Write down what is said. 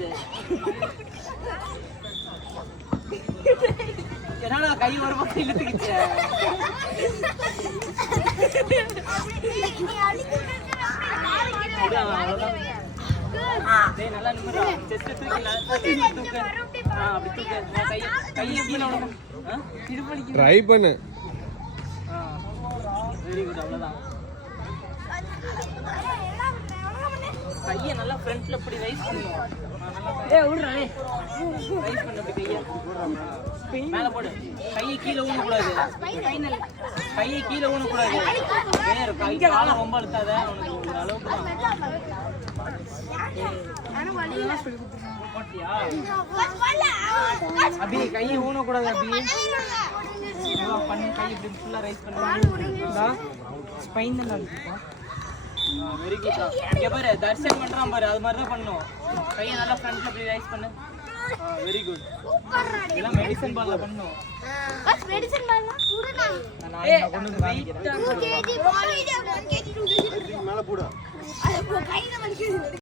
கூடாது. என்னடா கை ஒரு பக்கம் இழுத்துக்கிச்சு. நல்லா நிமிர்றா. செஸ்ட் தூக்கல. தூக்கு. அப்படி தூக்கு. கையை கீழ விடணும். இடுப்படிக்கு ட்ரை பண்ணு. Very good. அவ்வளவுதான். கையை நல்லா ஃப்ரண்ட்ல இப்படி ரைஸ் பண்ணுங்க. ஏய் விடுறா. ரைஸ் பண்ணு அப்படி கையை. மேல போடு. கையை கீழ ஊன கூடாது. கையை கீழ ஊன கூடாது. வேற கை கால ரொம்ப அழுத்தாத. உனக்கு ஒரு அளவுக்கு தான். போட்டியா? அபி கையை ஊன கூடாது அபி. பண்ணு கை இப்படி ஃபுல்லா ரைஸ் பண்ணு. ஸ்பைன் தான் இருக்குப்பா. Very good. இங்க பாரு தர்ஷன் பண்றான் பாரு. அது மாதிரி தான் பண்ணனும். கையை நல்லா ஃப்ரண்ட்ல இப்படி ரைஸ் பண்ணு. Very good. இதெல்லாம் மெடிசன் பால்ல பண்ணனும். பஸ் மெடிசன் பால்ல புடுடா. நான் கொண்டு வந்து காமிக்கிறேன். 2 kg 1 kg 2 kg மேல போடு. அது கையில வலிக்குது.